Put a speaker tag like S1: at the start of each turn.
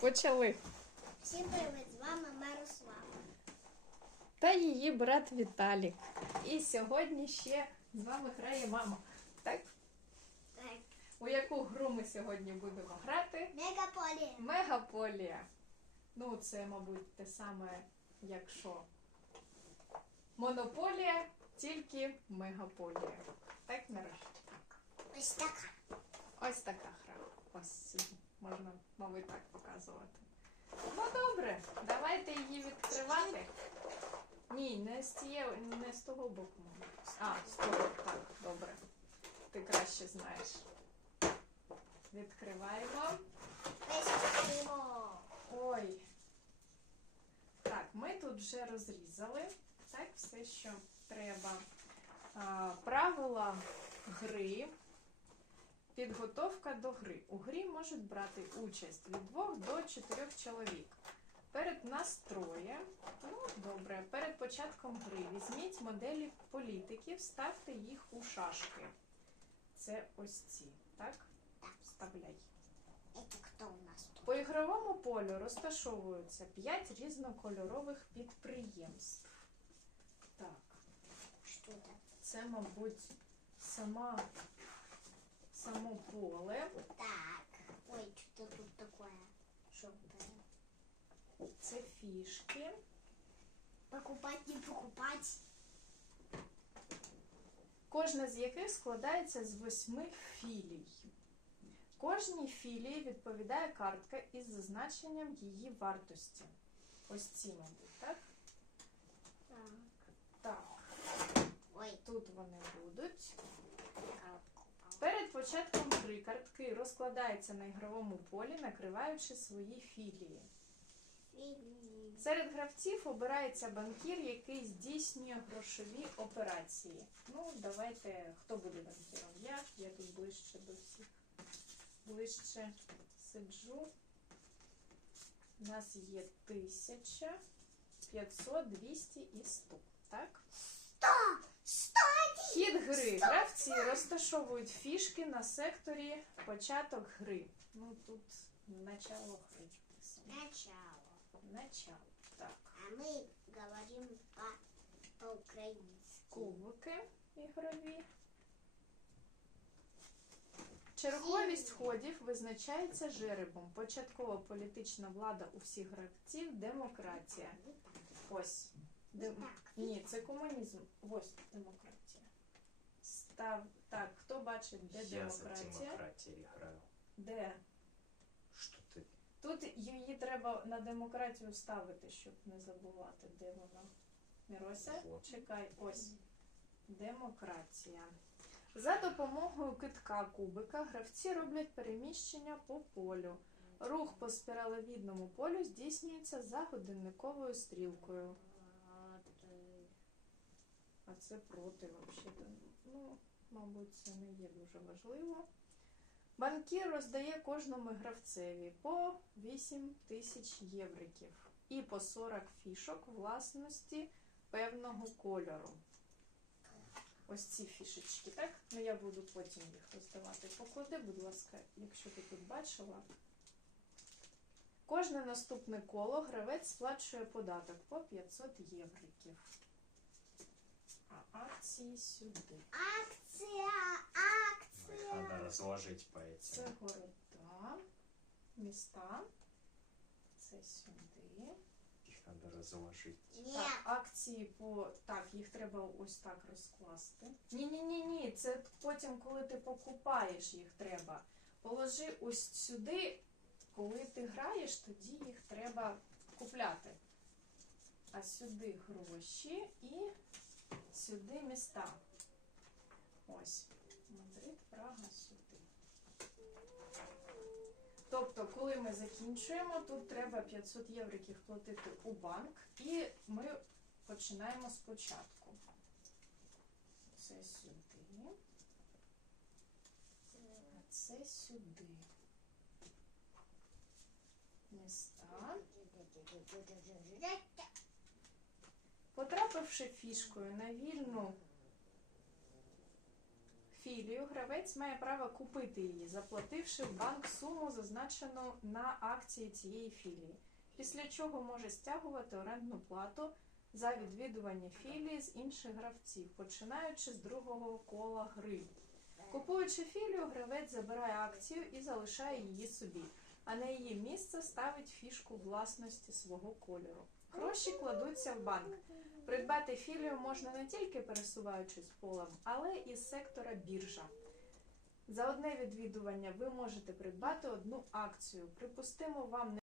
S1: Почали.
S2: Всім привіт, з вами Мирослава.
S1: Та її брат Віталік. І сьогодні ще з вами грає мама. Так?
S2: Так.
S1: У яку гру ми сьогодні будемо грати?
S2: Мегаполія.
S1: Мегаполія. Ну, це, мабуть, те саме, як що. Монополія, тільки мегаполія. Так, нарешті?
S2: Ось така.
S1: Ось така гра. Ось можна, мабуть, так показувати. Ну, добре, давайте її відкривати. Ні, не з того боку. А, з того, так, добре. Ти краще знаєш. Відкриваємо.
S2: Висвітлимо.
S1: Ой. Так, ми тут вже розрізали. Так, все, що треба. Правила гри. Підготовка до гри. У грі можуть брати участь від 2 до 4 чоловік. Перед нас троє. Ну, добре. Перед початком гри візьміть моделі політиків, ставте їх у шашки. Це ось ці, так?
S2: Так.
S1: Вставляй.
S2: Це хто у нас тут?
S1: По ігровому полю розташовуються 5 різнокольорових підприємств. Так,
S2: Що це?
S1: це, мабуть, само поле.
S2: Так. Ой, що тут таке? Що це?
S1: Це фішки.
S2: Покупать, не покупать.
S1: Кожна з яких складається з 8 філій. Кожній філії відповідає картка із зазначенням її вартості. Ось ці, мабуть, так?
S2: Так.
S1: Так,
S2: Ой,
S1: тут вони будуть.
S2: картку.
S1: Перед початком гри картки розкладаються на ігровому полі, накриваючи свої філії. Серед гравців обирається банкір, який здійснює грошові операції. Ну, давайте, хто буде банкіром? Я тут ближче до всіх. Ближче сиджу. У нас є 1000, 500, 200 і 100, так?
S2: 100!
S1: Хід гри. Гравці розташовують фішки на секторі початок гри. Ну, тут начало гри.
S2: Начало.
S1: Начало. Так.
S2: А мы говорим по-украински.
S1: Кубики ігрові. Черговість ходів визначається жеребом. Початкова політична влада у всіх гравців – демократія. Ось. Ні, це комунізм. Ось демократія. Так, хто бачить, де
S3: Я за
S1: демократія?
S3: демократией играю.
S1: Де?
S3: Что ты?
S1: Тут її треба на демократію ставити, щоб не забувати, де вона. Мірося,
S3: Вот.
S1: чекай, ось. Демократія. За допомогою китка кубика гравці роблять переміщення по полю. Рух по спіралевідному полю здійснюється за годинниковою стрілкою. А це проти, взагалі. Ну, мабуть, це не є дуже важливо. Банкір роздає кожному гравцеві по 8000 євриків і по 40 фішок власності певного кольору. Ось ці фішечки, так? Ну, я буду потім їх роздавати. Поклади, будь ласка, якщо ти тут бачила. Кожне наступне коло гравець сплачує податок по 500 євриків. А акції сюди.
S2: Акция,
S3: Их
S2: акция.
S3: надо разложить по
S1: Це
S3: этим.
S1: города, міста. Це сюди.
S3: Их надо разложить.
S2: Нет.
S1: Так, акції по... Так, їх треба ось так розкласти. Ні, це потім, коли ти покупаєш, їх треба. Положи ось сюди, коли ти граєш, тоді їх треба купляти. А сюди гроші і сюди міста. Ось. Мадрид, Прага, сюди. Тобто, коли ми закінчуємо, тут треба 500 євриків платити у банк, і ми починаємо спочатку. Це сюди, а це сюди. Міста. Потрапивши фішкою на вільну філію, гравець має право купити її, заплативши в банк суму, зазначену на акції цієї філії, після чого може стягувати орендну плату за відвідування філії з інших гравців, починаючи з другого кола гри. Купуючи філію, гравець забирає акцію і залишає її собі, а на її місце ставить фішку власності свого кольору. Гроші кладуться в банк. Придбати філію можна не тільки пересуваючись полем, але і з сектора біржа. За одне відвідування ви можете придбати одну акцію. Припустимо, вам